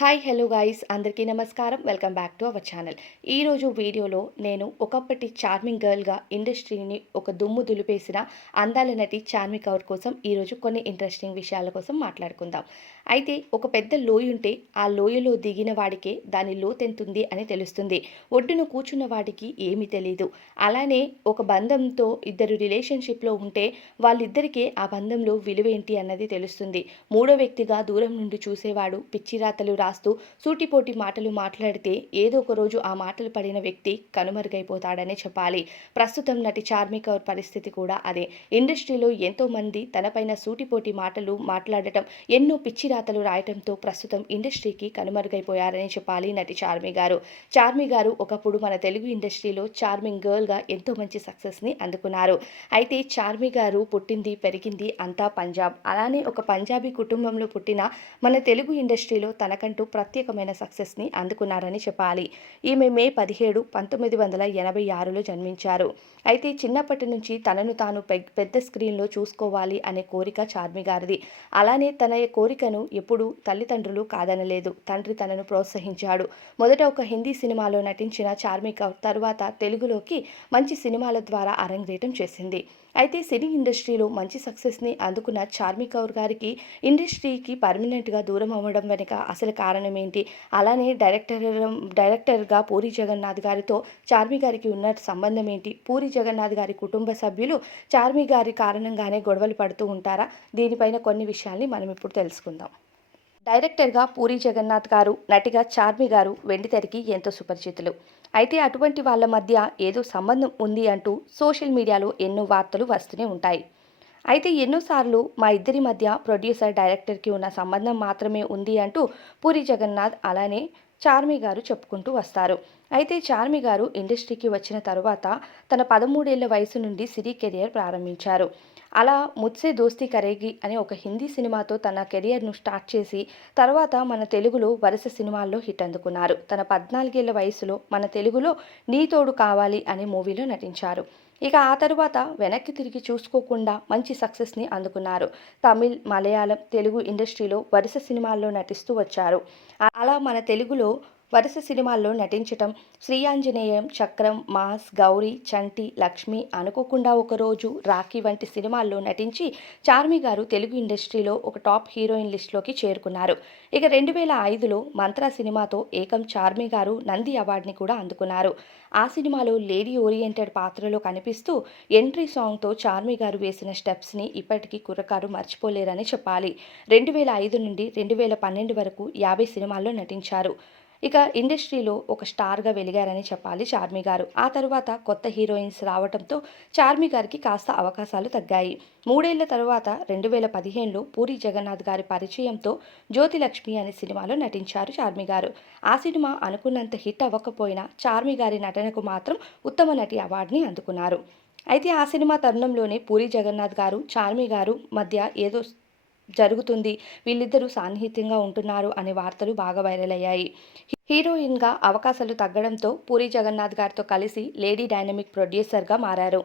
Hi hello guys అందరికీ నమస్కారం. Welcome back to our channel ఈరోజు వీడియోలో నేను ఒకప్పటి చార్మింగ్ గర్ల్గా ఇండస్ట్రీని ఒక దుమ్ము దులిపేసిన అందాల నటి చార్మి కౌర్ కోసం ఈరోజు కొన్ని ఇంట్రెస్టింగ్ విషయాల కోసం మాట్లాడుకుందాం. అయితే ఒక పెద్ద లోయ ఉంటే ఆ లోయలో దిగిన వాడికే దాని లోతెంతుంది అని తెలుస్తుంది. ఒడ్డున కూర్చున్న వాడికి ఏమీ తెలియదు అలానే ఒక బంధంతో ఇద్దరు రిలేషన్షిప్లో ఉంటే వాళ్ళిద్దరికే ఆ బంధంలో విలువేంటి అన్నది తెలుస్తుంది. మూడో వ్యక్తిగా దూరం నుండి చూసేవాడు పిచ్చిరాతలు రాస్తూ సూటిపోటి మాటలు మాట్లాడితే ఏదో ఒక రోజు ఆ మాటలు పడిన వ్యక్తి కనుమరుగైపోతాడనే చెప్పాలి. ప్రస్తుతం నటి చార్మిక పరిస్థితి కూడా అదే. ఇండస్ట్రీలో ఎంతో మంది తనపైన సూటిపోటి మాటలు మాట్లాడటం ఎన్నో పిచ్చి రాతలు రాయటంతో ప్రస్తుతం ఇండస్ట్రీకి కనుమరుగైపోయారని చెప్పాలి నటి చార్మి గారు. చార్మి గారు ఒకప్పుడు మన తెలుగు ఇండస్ట్రీలో చార్మింగ్ గర్ల్గా ఎంతో మంచి సక్సెస్ని అందుకున్నారు. అయితే చార్మి గారు పుట్టింది పెరిగింది అంతా పంజాబ్. అలానే ఒక పంజాబీ కుటుంబంలో పుట్టిన మన తెలుగు ఇండస్ట్రీలో తనకంటూ ప్రత్యేకమైన సక్సెస్ని అందుకున్నారని చెప్పాలి. ఈమె మే పదిహేడు పంతొమ్మిది వందల ఎనభై ఆరులో జన్మించారు. అయితే చిన్నప్పటి నుంచి తనను తాను పెద్ద స్క్రీన్లో చూసుకోవాలి అనే కోరిక చార్మి గారిది. అలానే తన కోరికను ఎప్పుడూ తల్లిదండ్రులు కాదనలేదు. తండ్రి తనను ప్రోత్సహించాడు. మొదట ఒక హిందీ సినిమాలో నటించిన చార్మి కౌర్ తరువాత తెలుగులోకి మంచి సినిమాల ద్వారా అరంగేటం చేసింది. అయితే సినీ ఇండస్ట్రీలో మంచి సక్సెస్ని అందుకున్న చార్మి కౌర్ గారికి ఇండస్ట్రీకి పర్మనెంట్గా దూరం అవ్వడం వెనుక అసలు కారణం ఏంటి అలానే డైరెక్టర్ డైరెక్టర్గా పూరి జగన్నాథ్ గారితో చార్మి గారికి ఉన్న సంబంధం ఏంటి పూరి జగన్నాథ్ గారి కుటుంబ సభ్యులు చార్మి గారి కారణంగానే గొడవలు పడుతూ ఉంటారా? దీనిపైన కొన్ని విషయాల్ని మనం ఇప్పుడు తెలుసుకుందాం. డైరెక్టర్గా పూరి జగన్నాథ్ గారు నటిగా చార్మి గారు వెండితెరకి ఎంతో సుపరిచితులు. అయితే అటువంటి వాళ్ళ మధ్య ఏదో సంబంధం ఉంది అంటూ సోషల్ మీడియాలో ఎన్నో వార్తలు వస్తూనే ఉంటాయి. అయితే ఎన్నోసార్లు మా ఇద్దరి మధ్య ప్రొడ్యూసర్ డైరెక్టర్కి ఉన్న సంబంధం మాత్రమే ఉంది అంటూ పూరి జగన్నాథ్ అలానే చార్మి గారు చెప్పుకుంటూ వస్తారు. అయితే చార్మి గారు ఇండస్ట్రీకి వచ్చిన తరువాత తన పదమూడేళ్ళ వయసు నుండి సినీ కెరియర్ ప్రారంభించారు. అలా ముత్సే దోస్తీ కరేగి అనే ఒక హిందీ సినిమాతో తన కెరియర్ను స్టార్ట్ చేసి తర్వాత మన తెలుగులో వరుస సినిమాల్లో హిట్ అందుకున్నారు. తన పద్నాలుగేళ్ళ వయసులో మన తెలుగులో నీ తోడు కావాలి అనే మూవీలో నటించారు. ఇక ఆ తరువాత వెనక్కి తిరిగి చూసుకోకుండా మంచి సక్సెస్ని అందుకున్నారు. తమిళ్ మలయాళం తెలుగు ఇండస్ట్రీలో వరుస సినిమాల్లో నటిస్తూ వచ్చారు. అలా మన తెలుగులో వరుస సినిమాల్లో నటించటం శ్రీయాంజనేయం చక్రం మాస్ గౌరీ చంటి లక్ష్మి అనుకోకుండా ఒకరోజు రాఖీ వంటి సినిమాల్లో నటించి చార్మి గారు తెలుగు ఇండస్ట్రీలో ఒక టాప్ హీరోయిన్ లిస్టులోకి చేరుకున్నారు. ఇక రెండు వేల ఐదులో మంత్ర సినిమాతో ఏకం చార్మి గారు నంది అవార్డుని కూడా అందుకున్నారు. ఆ సినిమాలో లేడీ ఓరియంటెడ్ పాత్రలో కనిపిస్తూ ఎంట్రీ సాంగ్తో చార్మి గారు వేసిన స్టెప్స్ని ఇప్పటికీ కుర్రకారు మర్చిపోలేరని చెప్పాలి. రెండు వేల ఐదు నుండి రెండు వేల పన్నెండు వరకు యాభై సినిమాల్లో నటించారు. ఇక ఇండస్ట్రీలో ఒక స్టార్గా వెలిగారని చెప్పాలి చార్మి గారు. ఆ తరువాత కొత్త హీరోయిన్స్ రావడంతో చార్మి గారికి కాస్త అవకాశాలు తగ్గాయి. మూడేళ్ళ తరువాత రెండు వేల పదిహేనులో పూరి జగన్నాథ్ గారి పరిచయంతో జ్యోతిలక్ష్మి అనే సినిమాలో నటించారు చార్మి గారు. ఆ సినిమా అనుకున్నంత హిట్ అవ్వకపోయినా చార్మి గారి నటనకు మాత్రం ఉత్తమ నటి అవార్డుని అందుకున్నారు. అయితే ఆ సినిమా తరుణంలోనే పూరి జగన్నాథ్ గారు చార్మి గారు మధ్య ఏదో జరుగుతుంది. వీళ్ళిద్దరూ సాన్నిహిత్యంగా ఉంటున్నారు అనే వార్తలు బాగా వైరల్ అయ్యాయి. హీరోయిన్గా అవకాశాలు తగ్గడంతో పూరి జగన్నాథ్ గారితో కలిసి లేడీ డైనమిక్ ప్రొడ్యూసర్గా మారారు.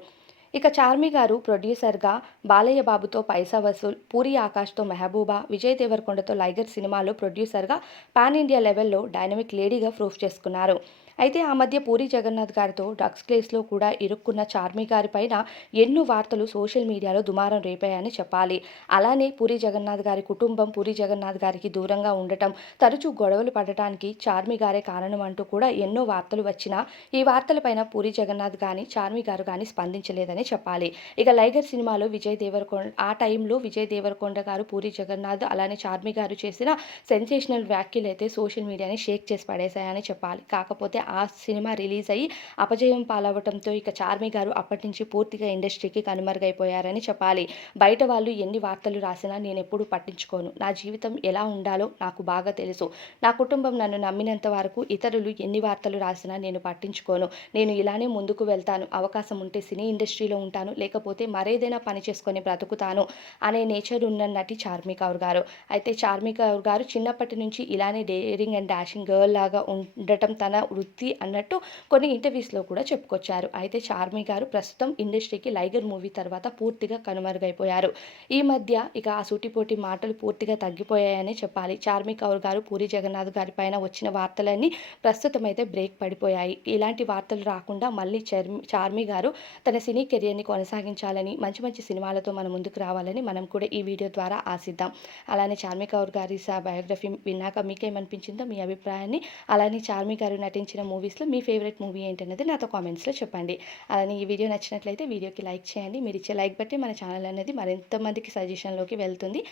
ఇక చార్మి గారు ప్రొడ్యూసర్గా బాలయ్య బాబుతో పైసా వసూల్ పూరి ఆకాష్తో మెహబూబా విజయ్ దేవరకొండతో లైగర్ సినిమాలో ప్రొడ్యూసర్గా పాన్ ఇండియా లెవెల్లో డైనమిక్ లేడీగా ప్రూఫ్ చేసుకున్నారు. అయితే ఆ మధ్య పూరి జగన్నాథ్ గారితో డ్రగ్స్ కేసులో కూడా ఇరుక్కున్న చార్మి గారి పైన ఎన్నో వార్తలు సోషల్ మీడియాలో దుమారం రేపాయని చెప్పాలి. అలానే పూరి జగన్నాథ్ గారి కుటుంబం పూరి జగన్నాథ్ గారికి దూరంగా ఉండటం తరచూ గొడవలు పడటానికి చార్మి గారే కారణం అంటూ కూడా ఎన్నో వార్తలు వచ్చినా ఈ వార్తలపైన పూరి జగన్నాథ్ కానీ చార్మి గారు కానీ స్పందించలేదని చెప్పాలి. ఇక లైగర్ సినిమాలో విజయ్ దేవరకొండ ఆ టైంలో విజయ్ దేవరకొండ గారు పూరి జగన్నాథ్ అలానే చార్మి గారు చేసిన సెన్సేషనల్ వ్యాఖ్యలు అయితే సోషల్ మీడియాని షేక్ చేసి పడేశాయని చెప్పాలి. కాకపోతే ఆ సినిమా రిలీజ్ అయ్యి అపజయం పాలవటంతో ఇక చార్మి గారు అప్పటి నుంచి పూర్తిగా ఇండస్ట్రీకి కనుమరుగైపోయారని చెప్పాలి. బయట వాళ్ళు ఎన్ని వార్తలు రాసినా నేను ఎప్పుడూ పట్టించుకోను. నా జీవితం ఎలా ఉండాలో నాకు బాగా తెలుసు. నా కుటుంబం నన్ను నమ్మినంత వరకు ఇతరులు ఎన్ని వార్తలు రాసినా నేను పట్టించుకోను. నేను ఇలానే ముందుకు వెళ్తాను. అవకాశం ఉంటే సినీ ఇండస్ట్రీలో ఉంటాను. లేకపోతే మరేదైనా పని చేసుకొని బ్రతుకుతాను అనే నేచర్ ఉన్న నటి చార్మి కౌర్ గారు. అయితే చార్మి కౌర్ గారు చిన్నప్పటి నుంచి ఇలానే డేరింగ్ అండ్ డాషింగ్ గర్ల్ లాగా ఉండటం తన వృత్తి అన్నట్టు కొన్ని ఇంటర్వ్యూస్లో కూడా చెప్పుకొచ్చారు. అయితే చార్మి గారు ప్రస్తుతం ఇండస్ట్రీకి లైగర్ మూవీ తర్వాత పూర్తిగా కనుమరుగైపోయారు. ఈ మధ్య ఇక ఆ సూటిపోటి మాటలు పూర్తిగా తగ్గిపోయాయనే చెప్పాలి. చార్మి కౌర్ గారు పూరి జగన్నాథ్ గారి పైన వచ్చిన వార్తలన్నీ ప్రస్తుతం అయితే బ్రేక్ పడిపోయాయి. ఇలాంటి వార్తలు రాకుండా మళ్ళీ చర్మి చార్మి గారు తన సినీ కెరియర్ని కొనసాగించాలని మంచి మంచి సినిమాలతో మన ముందుకు రావాలని మనం కూడా ఈ వీడియో ద్వారా ఆశిద్దాం. అలానే చార్మి కౌర్ గారి బయోగ్రఫీ విన్నాక మీకేమనిపించిందో మీ అభిప్రాయాన్ని అలానే చార్మి గారు నటించిన మూవీస్లో మీ ఫేవరెట్ మూవీ ఏంటనేది నాతో కామెంట్స్లో చెప్పండి. అలానే ఈ వీడియో నచ్చినట్లయితే వీడియోకి లైక్ చేయండి. మీరు ఇచ్చే లైక్ బట్టి మన ఛానల్ అనేది మరింత మందికి సజెషన్లోకి వెళ్తుంది.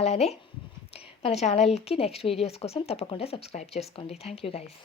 అలానే మన ఛానల్కి నెక్స్ట్ వీడియోస్ కోసం తప్పకుండా సబ్స్క్రైబ్ చేసుకోండి. Thank you guys